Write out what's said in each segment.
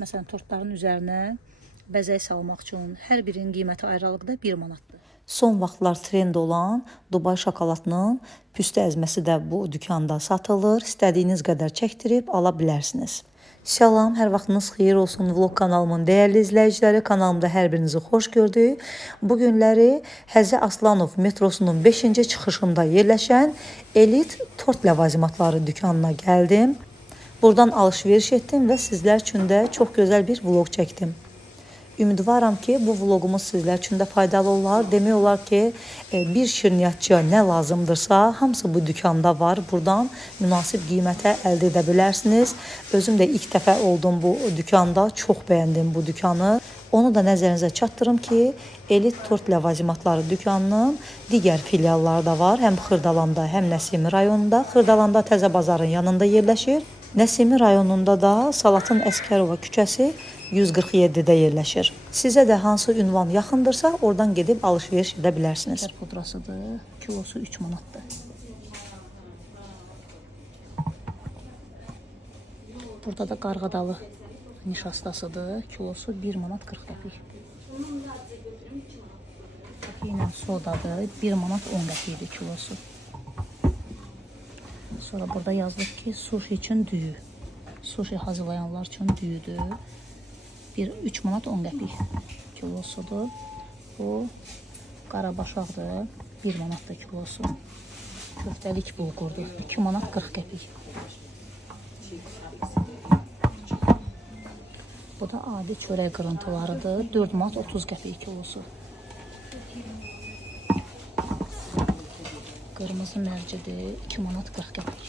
Məsələn, tortların üzərinə bəzək salmaq üçün hər birinin qiyməti ayrılıqda 1 manatdır. Son vaxtlar trend olan Dubai şokoladının püstə əzməsi də bu dükanda satılır. İstədiyiniz qədər çəkdirib ala bilərsiniz. Salam, hər vaxtınız xeyir olsun vlog kanalımın dəyərli izləyiciləri. Kanalımda hər birinizi xoş gördük. Bu günləri Həzi Aslanov metrosunun 5-ci çıxışında yerləşən Elit tort ləvazimatları dükanına gəldim. Buradan alış-veriş etdim və sizlər üçün də çox gözəl bir vlog çəkdim. Ümidvaram ki, bu vloqumuz sizlər üçün də faydalı olar. Demək olar ki, bir şirniyyatçıya nə lazımdırsa, hamısı bu dükanda var. Buradan münasib qiymətə əldə edə bilərsiniz. Özüm də ilk dəfə oldum bu dükanda. Çox bəyəndim bu dükkanı. Onu da nəzərinizə çatdırım ki, Elit tort ləvazimatları dükanının digər filialları da var. Həm Xırdalanda, həm Nəsimi rayonunda. Xırdalanda Təzə bazarın yanında yerləşir. Nəsimi rayonunda da Salatın Əskərova küçəsi 147-də yerləşir. Sizə də hansı ünvan yaxındırsa, oradan gedib alış-veriş edə bilərsiniz. Şəkər pudrasıdır, kilosu 3 manatdır. Burada da qarğadalı nişastasıdır, kilosu 1 manat 40 qəpik. Yine sodadır, 1 manat 10 qəpikdir kilosu. Sonra burada yazılır ki, sushi üçün düyü. Sushi hazırlayanlar üçün düyüdür. 3 manat 10 qəpik kilosudur. Bu qarabaşaqdır, 1 manatdır kilosu. Köftəlik bulgurdur, 2 manat 40 qəpik. Bu da adi çörək qırıntılarıdır, 4 manat 30 qəpik kilosu. Qırmızı mərcidir, 2 manat 40 qəpik.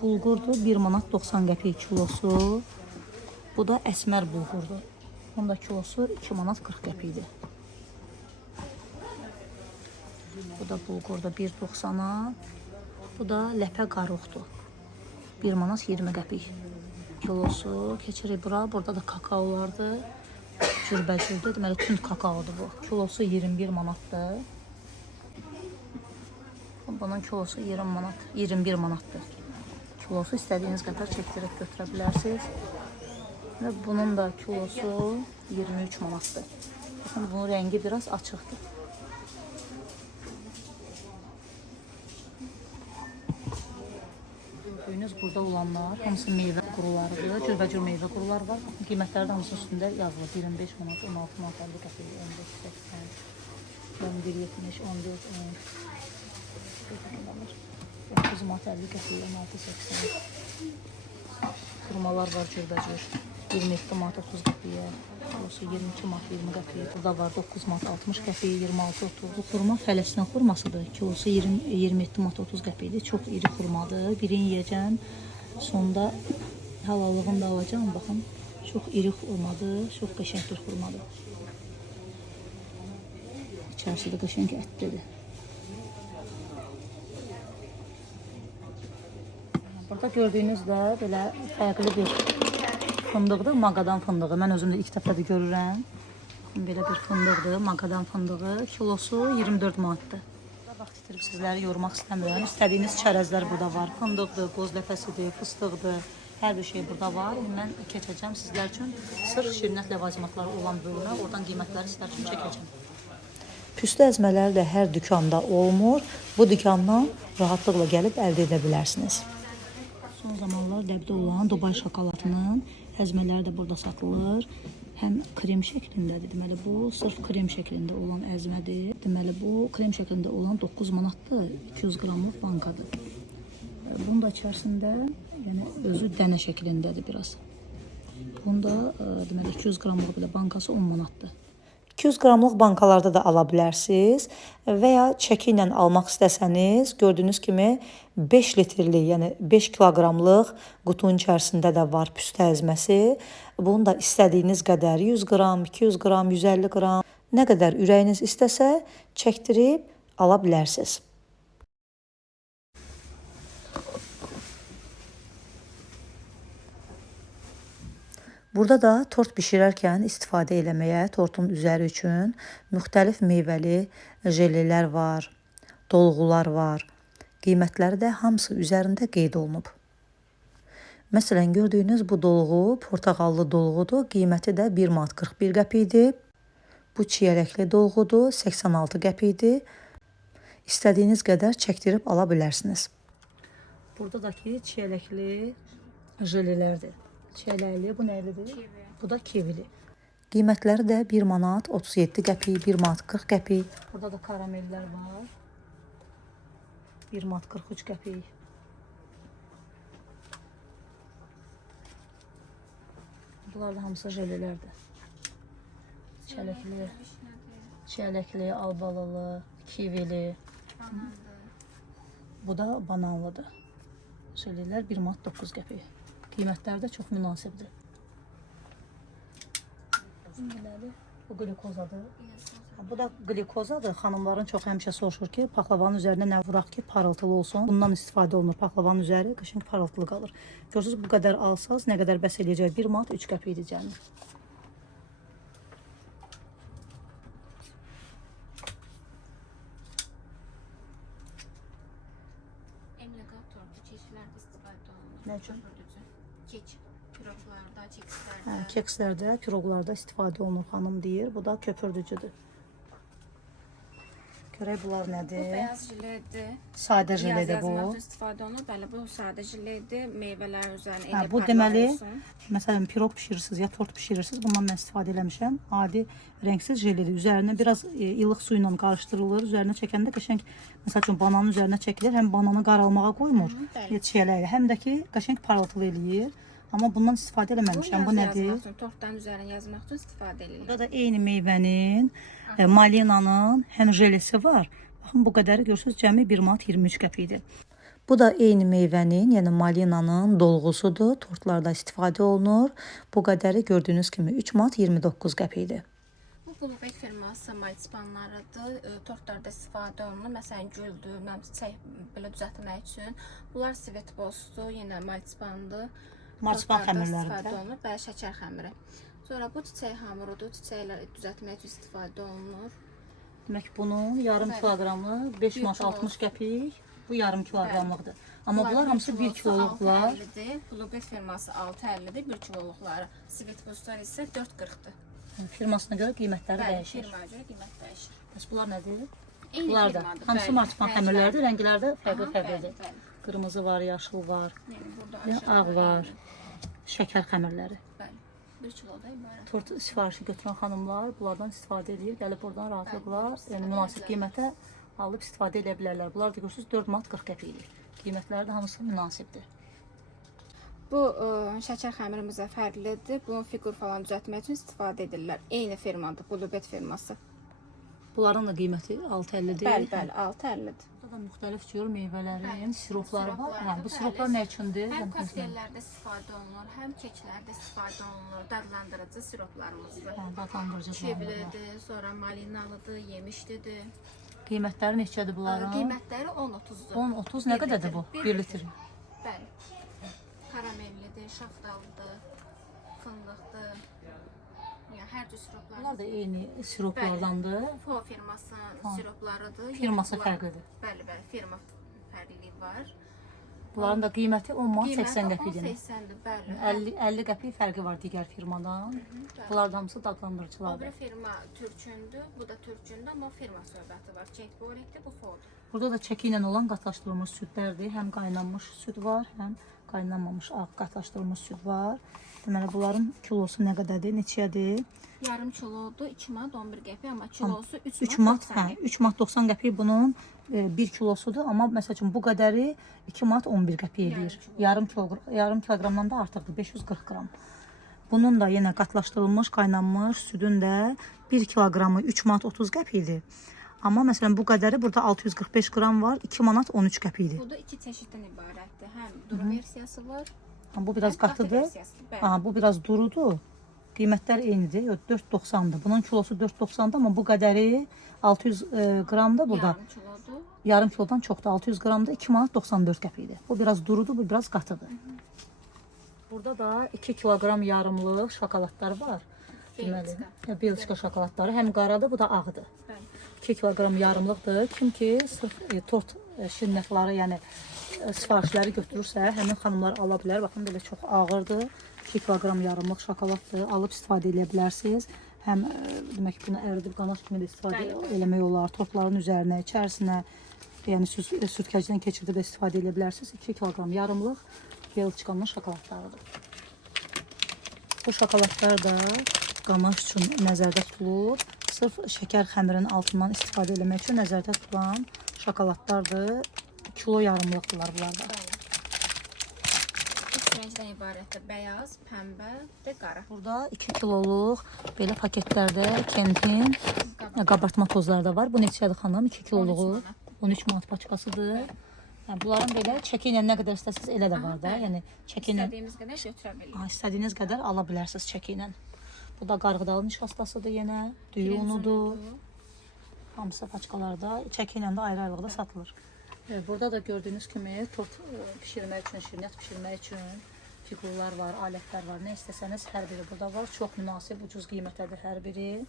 Bulgurdur, 1 manat 90 qəpik kilosu. Bu da əsmər bulgurdur. Bunun da kilosu 2 manat 40 qəpikdir. Bu da bulgurda 1.90-a. Bu da ləpə qaruqdur. 1 manat 20 qəpik kilosu. Keçirik bura. Burada da kakaolardır. Cürbəcürdür. Deməli, tünd kakaodur bu. Kilosu 21 manatdır. Bunun kilosu 21 manatdır. Kilosu istədiyiniz qədər çəkdirib götürə bilərsiniz. Və bunun da kilosu 23 manatdır. Bakın, bunun rəngi biraz açıqdır. Gördüyünüz burada olanlar hamısı meyvə qurularıdır. Cürbəcür meyvə qurular var. Qiymətləri də hamısı üstündə yazılır. 25 manat, 16 manat, 50 qəpik, 15, 80, 11, 70, 14, 10, 9 manat, 50 qəpik, 16, 80. Xurmalar var cürbəcür. 27 manat 30 qəpiyə, kilosu 22 manat 20 qəpiyə. Burada var 9 manat 60 qəpiyə, 26 30. Bu xurma Fələstin xurmasıdır. Kilosu 27 manat 30 qəpiyədir. Çox iri xurmadır. Birini yeyəcəm, sonda halallığını da alacağım. Baxın, çox iri xurmadır, çox qəşəng bir xurmadır. İçərisi də qəşəng ətlidir. Burada gördüyünüz də belə fərqli bir fındıqdır, maqadan fındığı. Mən özüm də ilk dəfədir görürəm. Belə bir fındıqdır, maqadan fındığı. Kilosu 24 manatdır. Vaxt itirib sizləri yormaq istəmirəm. İstədiyiniz çərəzlər burada var. Fındıqdır, qoz ləpəsidir, fıstıqdır. Hər bir şey burada var. Mən keçəcəm sizlər üçün sırf şirniyyat ləvazimatları olan bölümə. Oradan qiymətləri sizlər üçün çəkəcəm. Püstə əzmələri də hər dükanda olmur. Bu dükandan rahatlıqla gəlib əldə edə bilərsiniz. Son zamanlar dəbdə olan Dubai şokoladının əzmələri də burada satılır. Həm krem şəklindədir. Deməli, bu sırf krem şəklində olan əzmədir. Deməli, bu krem şəklində olan 9 manatdır. 200 qramlıq bankadır. Bunun da içərisində, yəni özü dənə şəklindədir biraz. Bunda deməli 200 qramlıq belə bankası 10 manatdır. 200 qramlıq bankalarda da ala bilərsiniz və ya çəki ilə almaq istəsəniz, gördüyünüz kimi 5 litrli, yəni 5 kiloqramlıq qutunun içərisində də var püstə əzməsi. Bunu da istədiyiniz qədər 100 qram, 200 qram, 150 qram, nə qədər ürəyiniz istəsə çəkdirib ala bilərsiniz. Burada da tort bişirərkən istifadə eləməyə tortun üzəri üçün müxtəlif meyvəli jelilər var, dolğular var. Qiymətləri də hamısı üzərində qeyd olunub. Məsələn, gördüyünüz bu dolğu portağallı dolğudur. Qiyməti də 1 manat 41 qəpikdir. Bu çiyələkli dolğudur, 86 qəpikdir. İstədiyiniz qədər çəkdirib ala bilərsiniz. Burada da ki, çiyələkli jelelərdir. Çiyələkli, bu nəlidir? Kivi. Bu da kivili. Qiymətləri də 1 manat 37 qəpik, 1 manat 40 qəpik. Burada da karamellər var. 1 manat 43 qəpik. Bunlar da hamısı jelelərdir. Çiyələkli, albalılı, kivili. Bu da bananlıdır. Jelelər 1 manat 9 qəpik. Qiymətləri də çox münasibdir. Bu glikozadır. Bu da glikozadır. Xanımların çox həmişə soruşur ki, paxlavanın üzərinə nə vuraq ki, parıltılı olsun. Bundan istifadə olunur. Paxlavanın üzəri qışın parıltılı qalır. Görürsünüz, bu qədər alsaz nə qədər bəs eləyəcək? 1 manat 3 qəpikdir cəmi. Nə üçün? Kekslərdə, piroqlarda istifadə olunur, xanım deyir. Bu da köpürdücüdür. Görək bunlar nədir? Bu beyaz jiledir. Sadə jiledir bu. Yazmaqda istifadə olunur. Bəli, bu sadə jiledir. Meyvələrin üzərinə elə Bu deməli, məsələn, piroq bişirirsiniz ya tort bişirirsiniz. Bundan mən istifadə eləmişəm. Adi rəngsiz jelidir. Üzərinə biraz ilıq su ilə qarışdırılır. Üzərinə çəkəndə qəşəng, məsəl üçün bananın üzərinə çəkilir. Həm bananı qaralmağa qoymur, çiyələyə, həm də ki, qəşəng parıltılı eləyir. Amma bundan istifadə eləməmişəm. Bu nədir? Tortların üzərinə yazmaq üçün istifadə edilir. Burada da eyni meyvənin, malinanın həm jelisi var. Baxın, bu qədəri görürsünüz, cəmi 1 manat 23 qəpikdir. Bu da eyni meyvənin, yəni malinanın dolğusudur. Tortlarda istifadə olunur. Bu qədəri gördüyünüz kimi 3 manat 29 qəpikdir. Bu Bulubek firması marsipanlarıdır. Tortlarda istifadə olunur. Məsələn, güldür, çiçək belə düzəltmək üçün. Bunlar svetbosdur, yenə marsipandır. Marsipan xəmirləridir. Bəli, şəkər xəmiri. Sonra bu çiçək hamurudur. Çiçəkləri düzəltmək üçün istifadə olunur. Demək, bunun yarım kiloqramı 5 manat 60 qəpik. Bu yarım kiloqramlıqdır. Amma bunlar hamısı 1 kiloluqlar. Bulubek firması 6.50-dir, 1 kiloluqları. Svetboslar isə 4.40-dır. Firmasına görə qiymətləri dəyişir. Firmaya görə qiymət dəyişir. Bəs bunlar nədir? Bunlar da hamısı marsipan xəmirləridir, rəngləri də fərqli-fərqlidir. Qırmızı var, yaşıl var, ağ var, şəkər xəmirləri. Bəli, 1 kiloda ibarət. Tort sifarişi götürən xanımlar bunlardan istifadə edir. Gəlib oradan rahatlıqla, yəni münasib qiymətə alıb istifadə edə bilərlər. Bunlar da görürsünüz 4 manat 40 qəpikdir. Qiymətləri də hamısı münasibdir. Bu şəkər xəmirimiz də fərqlidir. Bunun fiqur falan düzəltmək üçün istifadə edirlər. Eyni firmadır, Bulubek firması. Bunların da qiyməti 6.50-dir. Bəli, bəli, 6.50-dir. Burada da müxtəlif cür meyvələrin siropları var. Bu siroplar nə üçündür? Həm kokteyllərdə istifadə olunur, həm keklərdə istifadə olunur. Dadlandırıcı siroplarımızdır. Dadlandırıcı. Kivlidir, sonra malinalıdır, yemişlidir. Qiymətləri neçədir bunların? Qiymətləri 10.30-dur. 10.30 nə qədərdir bu? 1 litr. Bəli. Karamellidir, şaftalıdır, fındıqdır. Yəni hər cür siroplar. Bunlar da eyni siroplardandır. Fo firmasının siroplarıdır. Firması fərqlidir. Bəli, bəli, firma fərqliliyi var. Bunların da qiyməti 10 manat 80 qəpikdir. 80-dir, bəli. 50 qəpik fərqi var digər firmadan. Bunlar da hamısı O dadlandırıcılardır. bir firma Türkündür, bu da Türkündür, amma firma söhbəti var. Kate Borek'dir, bu Fo'dur. Burada da çəki ilə olan qatlaşdırılmış südlərdir. Həm qaynanmış süd var, həm qaynanmamış ağ qatlaşdırılmış süd var. Deməli, bunların kilosu nə qədərdir, neçədir? Yarım kilodur, 2 manat 11 qəpik, amma kilosu 3 manat 90 qəpik bunun 1 kilosudur. Amma məsəl üçün bu qədəri 2 manat 11 qəpik edir. Yarım kiloqramdan da artıqdır, 540 qram. Bunun da yenə qatlaşdırılmış, qaynanmış südün də 1 kiloqramı 3 manat 30 qəpikdir. Amma məsələn bu qədəri burada 645 qram var, 2 manat 13 qəpikdir. Bu da 2 çeşiddən ibarətdir. Həm duru versiyası var. Bu biraz qatıdır. Bu biraz durudur. Qiymətlər eynidir. 4.90-dır. Bunun kilosu 4.90-dır, amma bu qədəri 600 qramda burada. Yarım kilodur. Yarım kilodan çoxdur. 600 qramda 2 manat 94 qəpikdir. Bu biraz durudur, bu biraz qatıdır. Burada da 2 kiloqram yarımlıq şokoladlar var. Deməli, Belçika şokoladları həm qaradır, bu da ağdır. 2 kiloqram yarımlıqdır. Kim ki sırf tort şirnətləri, yəni sifarişləri götürürsə, həmin xanımlar ala bilər. Baxın, belə çox ağırdır. 2 kiloqram yarımlıq şokoladdır. Alıb istifadə edə bilərsiniz. Həm demək ki, bunu əridib qanaş kimi də istifadə eləmək olar. Tortların üzərinə, içərisinə, yəni sürtkəcdən keçirdib istifadə edə bilərsiniz. 2 kiloqram yarımlıq Belçikanın şokoladlarıdır. Bu şokoladlar da qanaş üçün nəzərdə tutulur. Sırf şəkər xəmirinin altından istifadə etmək üçün nəzərdə tutulan şokoladlardır. Kilo yarımlıqdırlar bunlar da. Üç rəngdən ibarətdir: bəyaz, pəmbə və qara. Burada 2 kiloluq belə paketlərdə Kentin qabartma tozları da var. Bu neçədir xanım? 2 kiloluğu 13 manat paçkasıdır. Yəni, bunların belə çəki ilə nə qədər istəsiniz elə də var da. Yəni çəki ilə İstədiyimiz qədər götürə bilirik. İstədiyiniz qədər ala bilərsiniz çəki ilə. Bu da qarğıdalı nişastasıdır yenə, düyü unudur. Hamısı paçkalarda çəki ilə də ayrı-ayrılıqda satılır. Burada da gördüyünüz kimi tort pişirmək üçün, şirnət pişirmək üçün fiqurlar var, alətlər var. Nə istəsəniz hər biri burada var. Çox münasib, ucuz qiymətədir hər biri.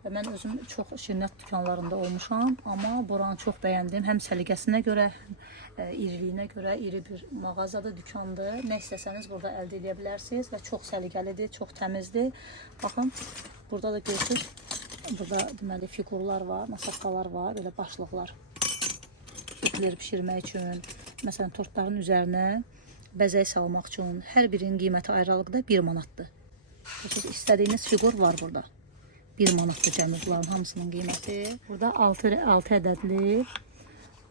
Və mən özüm çox şirnət dükanlarında olmuşam, amma buranı çox bəyəndim. Həm səliqəsinə görə, həm iriliyinə görə iri bir mağazadır, dükandır. Nə istəsəniz burada əldə edə bilərsiniz və çox səliqəlidir, çox təmizdir. Baxın, burada da görürsünüz, burada deməli fiqurlar var, masakkalar var, belə başlıqlar. Sütləri pişirmək üçün, məsələn, tortların üzərinə bəzək salmaq üçün hər birinin qiyməti ayrılıqda 1 manatdır. İstədiyiniz fiqur var burada. 1 manatdır cəmi bunların hamısının qiyməti. Burada 6 ədədli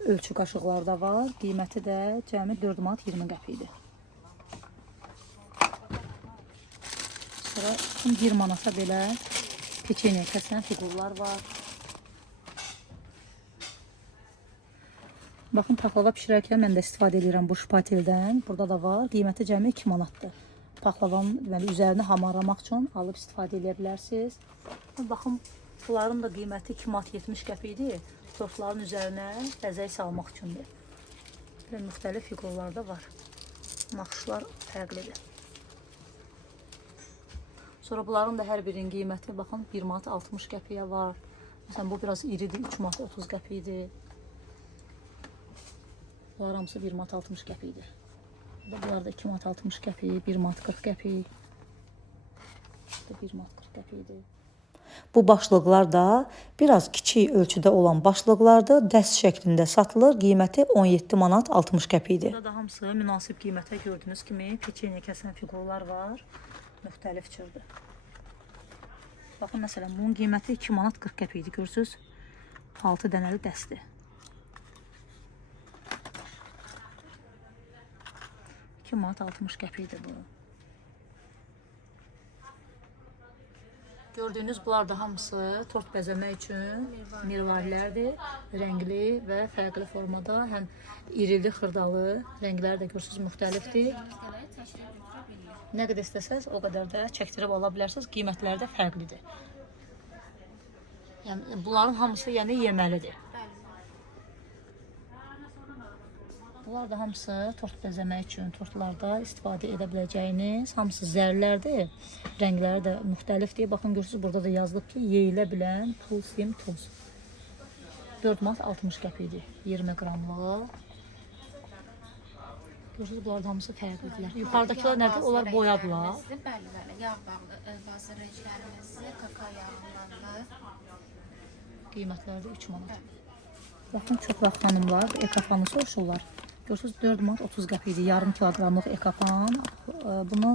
ölçü qaşıqlar da var. Qiyməti də cəmi 4 manat 20 qəpikdir. Sonra 1 manata belə peçeniyə kəsilən fiqurlar var. Baxın, paxlava pişirərkən mən də istifadə edirəm bu şpateldən. Burada da var. Qiyməti cəmi 2 manatdır. Paxlavanın üzərini hamarlamaq üçün alıb istifadə edə bilərsiniz. Baxın, bunların da qiyməti 2 manat 70 qəpikdir. Tortların üzərinə bəzək salmaq üçündür. Belə müxtəlif fiqurlar da var. Naxışlar fərqlidir. Sonra bunların da hər birinin qiyməti, baxın, 1 manat 60 qəpiyə var. Məsələn, bu biraz iridir, 3 manat 30 qəpikdir. Bunlar hamısı 1 manat 60 qəpikdir. Bunlar da 2 manat 60 qəpik, 1 manat 40 qəpik. 1 manat 40 qəpikdir. Bu başlıqlar da biraz kiçik ölçüdə olan başlıqlardır. Dəst şəklində satılır. Qiyməti 17 manat 60 qəpikdir. Burada da hamısı münasib qiymətə gördüyünüz kimi peçeniyə kəsən fiqurlar var. Müxtəlif cürdür. Baxın, məsələn, bunun qiyməti 2 manat 40 qəpikdir. Görürsünüz? 6 dənəli dəsti. 2 manat 60 qəpikdir bu. Gördüyünüz bunlar da hamısı tort bəzəmək üçün mirvarilərdir. Rəngli və fərqli formada, həm irili, xırdalı, rəngləri də görürsünüz müxtəlifdir. Nə qədər istəsəz, o qədər də çəkdirib ala bilərsiniz. Qiymətləri də fərqlidir. Yəni, bunların hamısı yeməlidir. Bunlar da hamısı tort bəzəmək üçün, tortlarda istifadə edə biləcəyiniz, hamısı zərlərdir. Rəngləri də müxtəlifdir. Baxın, görürsünüz, burada da yazılıb ki, yeyilə bilən pul, sim, tuz. 4 manat 60 qəpikdir, 20 qramlıq. Görürsünüz, bunlar da hamısı fərqlidirlər. Yuxarıdakılar nədir? Onlar boyadırlar. Bəli, bəli, yağ bağlı bazı rənglərimizi kakao yağındandır. Qiymətləri də 3 manat. Baxın, çox vaxt xanımlar ekafanı soruşurlar. Görürsünüz, 4 manat 30 qəpikdir, yarım kiloqramlıq ekafan. Bunu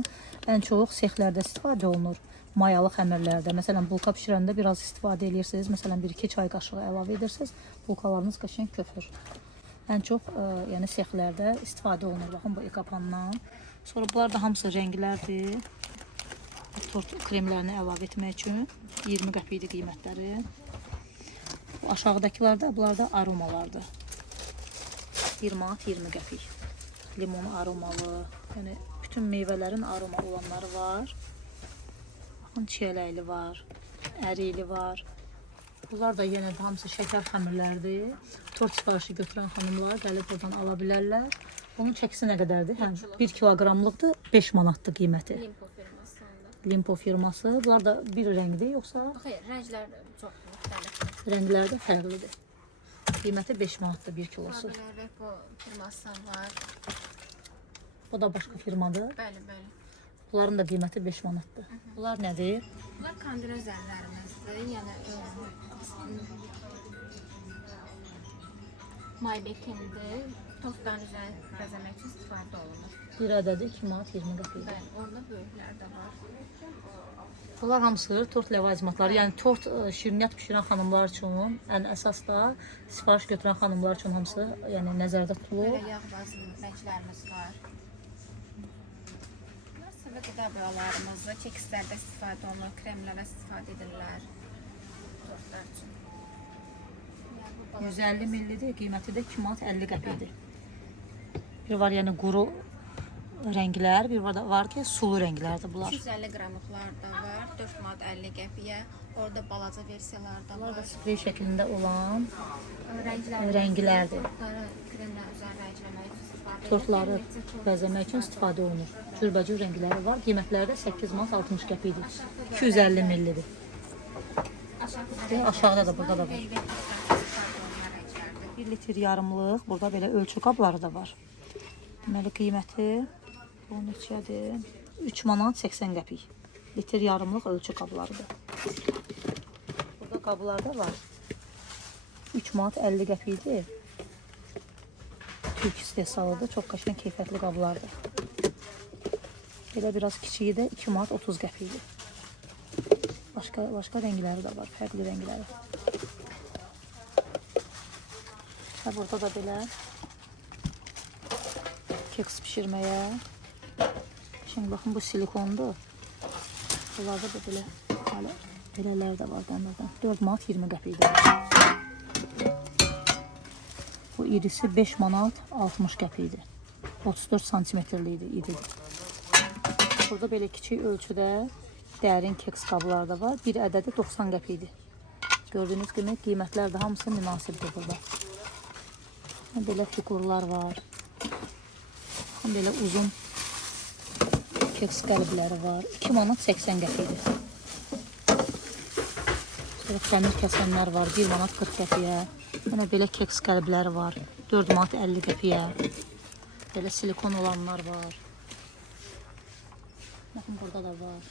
ən çox sexlərdə istifadə olunur, mayalı xəmirlərdə. Məsələn, bulka pişirəndə biraz istifadə edirsiniz. Məsələn, 1-2 çay qaşığı əlavə edirsiniz, bulkalarınız qəşəng köpür. Ən çox sexlərdə istifadə olunur, baxın, bu ekafandan. Sonra bunlar da hamısı rənglərdir. Tort kremlərini əlavə etmək üçün 20 qəpikdir qiymətləri. Aşağıdakılar da, bunlar da aromalardır. 1 manat 20 qəpik. Limon aromalı, yəni bütün meyvələrin aromalı olanları var. Baxın, çiyələkli var, ərikli var. Bunlar da yenə də hamısı şəkər xəmirlərdir. Tort sifarişi götürən xanımlar gəlib buradan ala bilərlər. Bunun çəkisi nə qədərdir? Həm 1 kiloqramlıqdır, 5 manatdır qiyməti. Limpo firmasında. Limpo firması. Bunlar da bir rəngdir, yoxsa Xeyr, rənglər çox müxtəlif. rəngləri də fərqlidir. Qiyməti 5 manatdır 1 kilosu. Belə Repo firması var. O da başqa firmadır. Bəli, bəli. Bunların da qiyməti 5 manatdır. Bunlar nədir? Bunlar kandira zərlərimizdir. Yəni Maybekindir. Tortların üzərinə bəzəmək üçün istifadə olunur. Bir ədədi 2 manat 20 qəpik. Bəli, orada böyüklər də var. Bunlar hamısı tort ləvazimatları. Yəni tort şirniyyat bişirən xanımlar üçün, ən əsas da sifariş götürən xanımlar üçün hamısı yəni nəzərdə tutulur. Belə yağ bazlı rənglərimiz var. Bunlar sıvı qida boyalarımızdır. Kekslərdə istifadə olunur, kremlərə istifadə edirlər. Tortlar üçün. 150 millidir, qiyməti də 2 manat 50 qəpikdir. Bir var yəni quru rənglər, bir var ki sulu rənglərdir bunlar. 250 qramlıqlar da var, 4 manat 50 qəpiyə. Orada balaca versiyalar da Bunlar var. da sprey şəklində olan Rənglərdir. rənglərdir. Tortları kremlər üzərinə rəngləmək üçün istifadə edilir. Tortları bəzəmək üçün istifadə olunur. Cürbəcür rəngləri var. Qiymətləri də 8 manat 60 qəpikdir. 250 millidir. Aşağıda da, burada da var. 1 litr yarımlıq, burada belə ölçü qabları da var. Deməli qiyməti bu neçədir? 3 manat 80 qəpik. Litr yarımlıq ölçü qablarıdır. Burada qablar da var. 3 manat 50 qəpikdir. Türk istehsalıdır. Çox qəşəng keyfiyyətli qablardır. Belə biraz kiçiyi də 2 manat 30 qəpikdir. Başqa rəngləri də var, fərqli rəngləri. Burada da belə keks pişirməyə. Şimdi baxın bu silikondur. Bunlarda da belələr də var dəmirdən. 4 manat 20 qəpikdir. Bu irisi 5 manat 60 qəpikdir. 34 santimetrliydi, ididir. Burada belə kiçik ölçüdə dərin keks qabları da var. Bir ədədi 90 qəpikdir. Gördüyünüz kimi qiymətlər də hamısı münasibdir burada. Belə figurlar var. Belə uzun keks qəlbləri var. 2 manat 80 qəpikdir. Sonra təmir kəsənlər var. 1 manat 40 qəpiyə. Yəni belə keks qəlbləri var. 4 manat 50 qəpiyə. Belə silikon olanlar var. Baxın burada da var.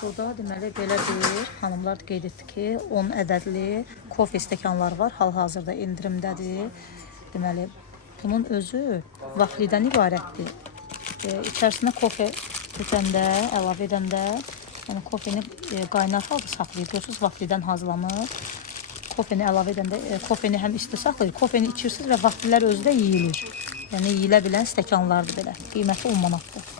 Burada deməli belə bir xanımlar qeyd etdi ki, 10 ədədli kofe stəkanlar var. Hal-hazırda endirimdədir. Deməli, bunun özü vaflidən ibarətdir. İçərisinə kofe tökəndə, əlavə edəndə, yəni kofeni qaynar halda saxlayır. Görürsünüz, vaflidən hazırlanır. Kofeni əlavə edəndə, kofeni həm isti saxlayır, kofeni içirsiniz və vaflilər özü də yeyilir. Yəni, yeyilə bilən stəkanlardır belə. Qiyməti 10 manatdır.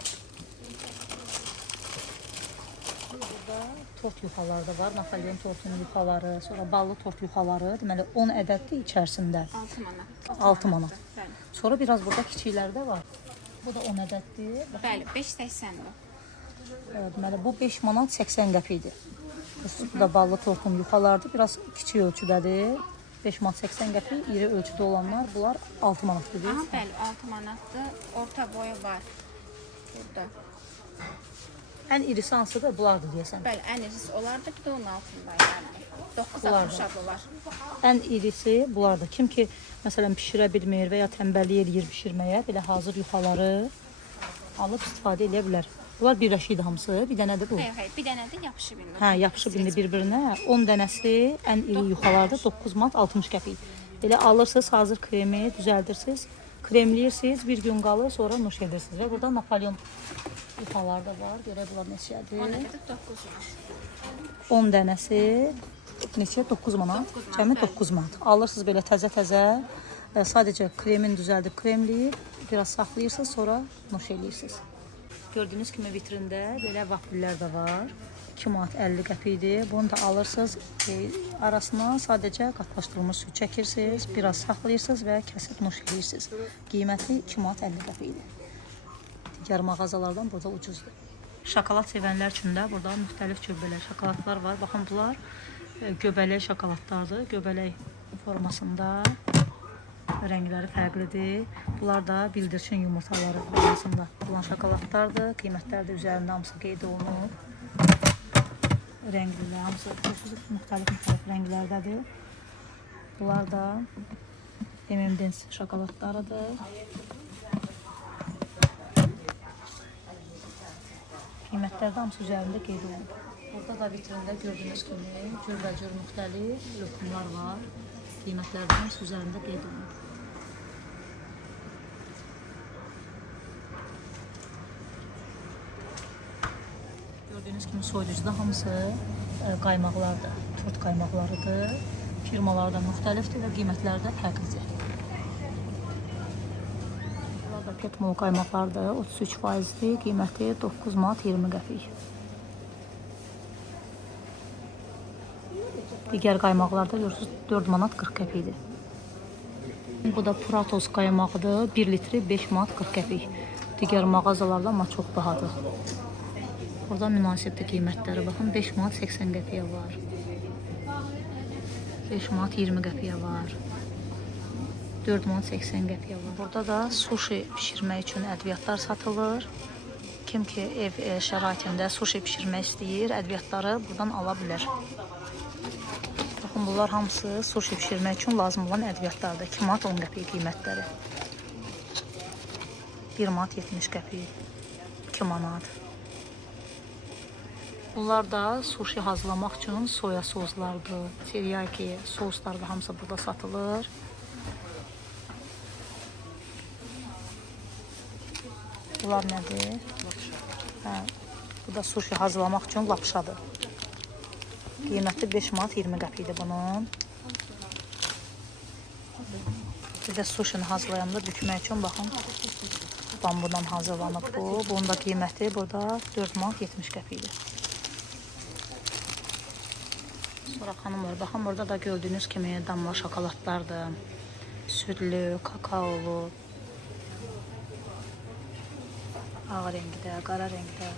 Tort yuxaları da var. Napolyon tortunun yuxaları, sonra ballı tort yuxaları. Deməli 10 ədəddir içərisində. 6 manat. 6 manat. Sonra biraz burada kiçikləri də var. Bu da 10 ədəddir. Bəli, 5.80-dir. Deməli bu 5 manat 80 qəpikdir. Bu da ballı tortun yuxalarıdır. Biraz kiçik ölçüdədir. 5 manat 80 qəpik. İri ölçüdə olanlar bunlar 6 manatdır. Aha, bəli, 6 manatdır. Orta boyu var burada. Ən irisi hansıdır? Bunlardır deyəsən. Bəli, ən irisi olardı, bir də onun altında yəni. 9.60 var. Ən irisi bunlardır. Kim ki, məsələn, pişirə bilmir və ya tənbəllik eləyir bişirməyə, belə hazır yuxaları alıb istifadə edə bilər. Bunlar birləşikdir hamısı. Bir dənədir bu. Xeyr, bir dənədir yapışı bilmir. Hə, yapışı bilmir bir-birinə. 10 dənəsi ən iri yuxalardır. 9 manat 60 qəpik. Belə alırsınız, hazır kremi düzəldirsiniz. Kremləyirsiniz, bir gün qalır, sonra nuş edirsiniz. Və burada Napolyon yuxalar da var. Görək bunlar neçədir? 10 ədədi 9 manat. 10 dənəsi neçə? 9 manat. Cəmi 9 manat. Alırsınız belə təzə-təzə. Sadəcə kremin düzəldib kremləyib, biraz saxlayırsınız, sonra nuş eləyirsiniz. Gördüyünüz kimi vitrində belə vaflilər də var. 2 manat 50 qəpikdir. Bunu da alırsınız, arasına sadəcə qatlaşdırılmış su çəkirsiniz, biraz saxlayırsınız və kəsib nuş eləyirsiniz. Qiyməti 2 manat 50 qəpikdir. Digər mağazalardan burada ucuzdur. Şokolad sevənlər üçün də burada müxtəlif cür belə şokoladlar var. Baxın, bunlar göbələk şokoladlardır. Göbələk formasında. Rəngləri fərqlidir. Bunlar da bildirçin yumurtaları arasında olan şokoladlardır. Qiymətlər də üzərində hamısı qeyd olunub. Rənglilər hamısı müxtəlif rənglərdədir. Bunlar da M&M's şokoladlarıdır. Qiymətlər də hamısı üzərində qeyd olunub. Burada da vitrində gördüyünüz kimi cürbəcür müxtəlif lokumlar var. Qiymətlər də hamısı üzərində qeyd olunub. Gördüyünüz kimi soyuducuda hamısı qaymaqlardır, tort qaymaqlarıdır. Firmaları da müxtəlifdir və qiymətləri də fərqlidir. Bunlar da Petmol qaymaqlardır, 33%-dir, qiyməti 9 manat 20 qəpik. Digər qaymaqlarda görürsünüz 4 manat 40 qəpikdir. Bu da Pratos qaymağıdır, 1 litri 5 manat 40 qəpik. Digər mağazalarda amma çox bahadır. Burada münasibdir qiymətləri. Baxın 5 manat 80 qəpiyə var. 5 manat 20 qəpiyə var. 4 manat 80 qəpiyə var. Burada da sushi pişirmək üçün ədviyyatlar satılır. Kim ki ev şəraitində sushi pişirmək istəyir, ədviyyatları buradan ala bilər. Baxın, bunlar hamısı sushi pişirmək üçün lazım olan ədviyyatlardır. 2 manat 10 qəpik qiymətləri. 1 manat 70 qəpik. 2 manat. Bunlar da sushi hazırlamaq üçün soya soslardır. Teriyaki soslar da hamısı burada satılır. Bunlar nədir? Bu da sushi hazırlamaq üçün lapşadır. Qiyməti 5 manat 20 qəpikdir bunun. Bir də sushini hazırlayanda bükmək üçün baxın, bambudan hazırlanıb bu. Bunun da qiyməti burada 4 manat 70 qəpikdir. Sonra xanımlar, baxın, burada da gördüyünüz kimi damla şokoladlardır. Südlü, kakaolu, ağ rəngdə, qara rəngdə.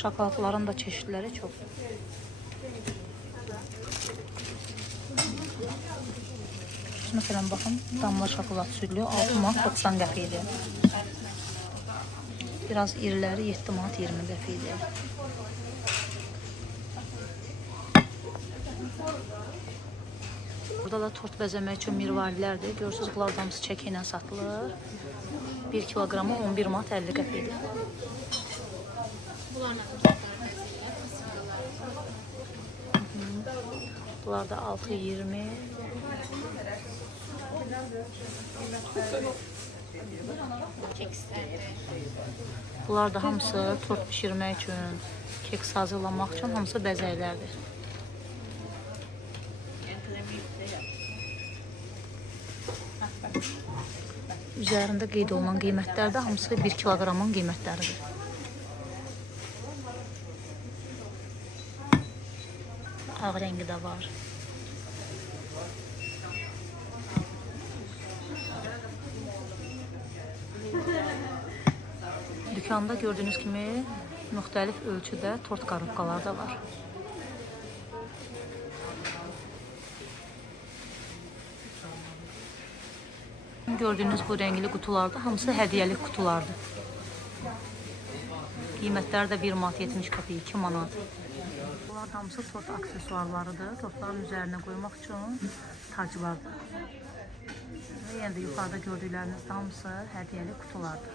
Şokoladların da çeşidləri çox. Məsələn, baxın, damla şokolad südlü 6 manat 90 qəpikdir. Biraz iriləri 7 manat 20 qəpikdir. Burada da tort bəzəmək üçün mirvarilərdir. Görürsünüz, bunlar da hamısı çəki ilə satılır. 1 kilogramı 11 manat 50 qəpikdir. Bunlar da 6.20. Bunlar da hamısı tort pişirmək üçün, keks hazırlamaq üçün hamısı bəzəklərdir. Üzərində qeyd olunan qiymətlər də hamısı 1 kilogramın qiymətləridir. Ağ rəngi də var. Dükkanda gördüyünüz kimi müxtəlif ölçüdə tort qarabqalar da var. Gördüyünüz bu rəngli qutularda hamısı hədiyyəlik qutulardır. Qiymətləri də 1 manat 70 qəpik, 2 manat. Bunlar hamısı tort aksesuarlarıdır. Tortların üzərinə qoymaq üçün taclardır. Və yenə də yuxarıda gördükləriniz hamısı hədiyyəlik qutulardır.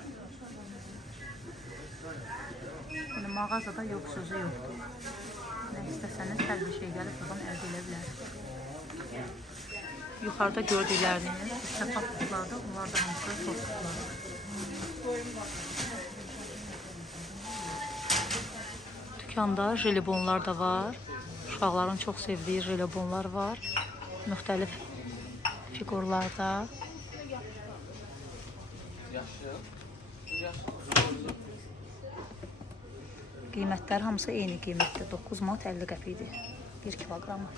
Yəni, mağazada yox sözü yoxdur. Nə istəsəniz, hər bir şey gəlib buradan əldə edə bilərsiniz. Yuxarıda gördükləriniz şəffaf qutulardır. Bunlar da hamısı tort qutulardır. Dükkanda jelibonlar da var. Uşaqların çox sevdiyi jelibonlar var. Müxtəlif figurlarda. Qiymətlər hamısı eyni qiymətdir. 9 manat 50 qəpikdir. 1 kilogramı.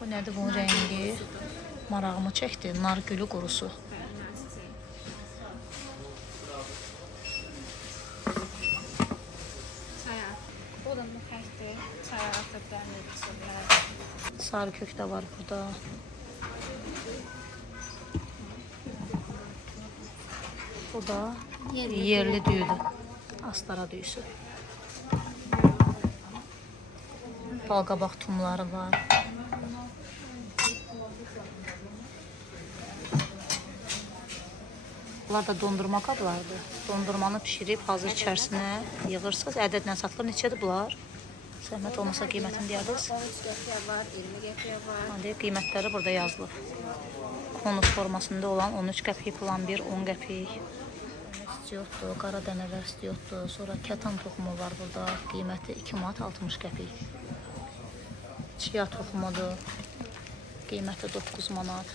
Bu nədir? Bunun rəngi marağımı çəkdi. Nar gülü qurusu. kökdür. Çay atıb dəmir içirlər. Sarı kök də var burada. Bu da yerli düyüdür. Astara düyüsü. Balqabaq tumları var. Bunlar da dondurma qablardır. Dondurmanı pişirib hazır içərisinə yığırsınız. Ədədlə satılır. Neçədir bunlar? Zəhmət olmasa qiymətini deyərdiniz. 13 qəpiyə var, 20 qəpiyə var. Hadi, qiymətləri burada yazılıb. Konus formasında olan 13 qəpik, plan 1 10 qəpik. İstiyotdur, qara dənələr istiyotdur. Sonra kətan toxumu var burada. Qiyməti 2 manat 60 qəpik. Çiya toxumudur. Qiyməti 9 manat.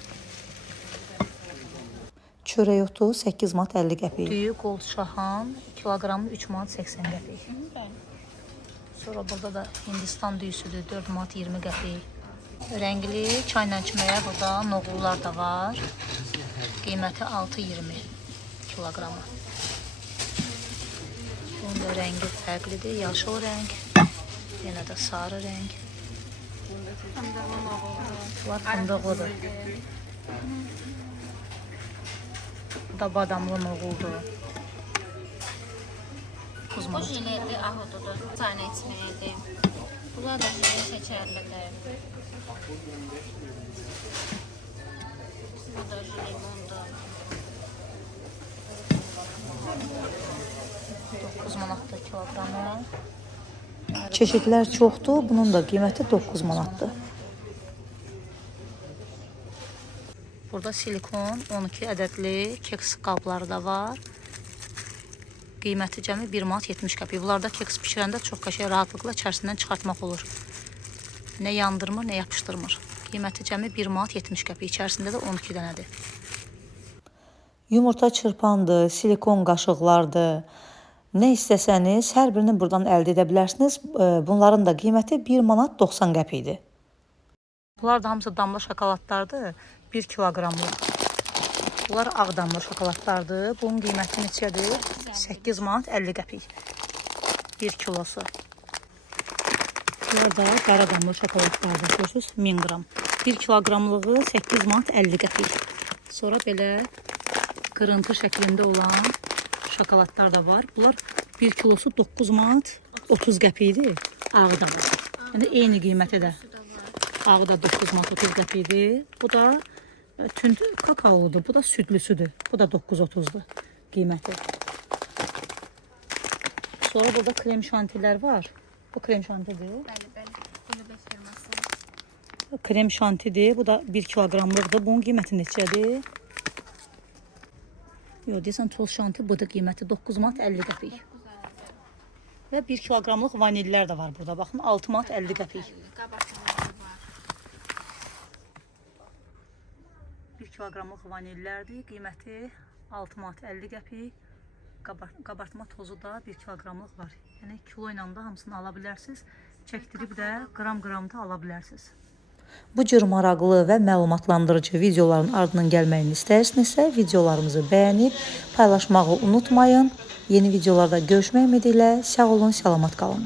Çörək otu 8 manat 50 qəpik. Düyü Gold Şahan kiloqramı 3 manat 80 qəpik. Sonra burada da Hindistan düyüsüdür 4 manat 20 qəpik. Rəngli çayla içməyə burada noğullar da var. Qiyməti 6.20 kiloqramı. Bunun da rəngi fərqlidir. Yaşıl rəng, yenə də sarı rəng. Bunlar fındıqlıdır. Bu da badamlı noğuldur. Bu jiledir, ahududur. Çayla içməyədir. Bunlar da jile şəkərlidir. Bu da limondur. 9 manatdır kiloqramı. Çeşidlər çoxdur. Bunun da qiyməti 9 manatdır. Burada silikon 12 ədədli keks qabları da var. Qiyməti cəmi 1 manat 70 qəpik. Bunlarda keks pişirəndə çox qəşəng rahatlıqla içərisindən çıxartmaq olur. Nə yandırmır, nə yapışdırmır. Qiyməti cəmi 1 manat 70 qəpik. İçərisində də 12 dənədir. Yumurta çırpandır, silikon qaşıqlardır. Nə istəsəniz, hər birini buradan əldə edə bilərsiniz. Bunların da qiyməti 1 manat 90 qəpikdir. Bunlar da hamısı damla şokoladlardır. 1 kiloqramlıq. Bunlar ağ damla şokoladlardır. Bunun qiyməti neçədir? 8 manat 50 qəpik. 1 kilosu. Bunlar da qara damla şokoladlardır. Görürsünüz? 1000 qram. 1 kiloqramlığı 8 manat 50 qəpik. Sonra belə qırıntı şəklində olan şokoladlar da var. Bunlar 1 kilosu 9 manat 30 qəpikdir. Ağı da var. Yəni eyni qiyməti də. Ağı da 9 manat 30 qəpikdir. Bu da tünd kakaoludur. Bu da südlüsüdür. Bu da 9.30'dur qiyməti. Sonra burada krem şantilər var. Bu krem şantidir. Bəli, bəli. Bunu firması. Krem şantidir. Bu da 1 kiloqramlıqdır. Bunun qiyməti neçədir? Yox, deyəsən toz şanti. Bu da qiyməti 9 manat 50 qəpik. Və 1 kiloqramlıq vanillər də var burada. Baxın 6 manat 50 qəpik. Qabartmaları var. 1 kiloqramlıq vanillərdir. Qiyməti 6 manat 50 qəpik. Qabartma tozu da 1 kiloqramlıq var. Yəni kilo ilə də hamısını ala bilərsiniz. Çəkdirib də qram-qram da ala bilərsiniz. Bu cür maraqlı və məlumatlandırıcı videoların ardından gəlməyini istəyirsinizsə, videolarımızı bəyənib paylaşmağı unutmayın. Yeni videolarda görüşmək ümidi ilə sağ olun, salamat qalın.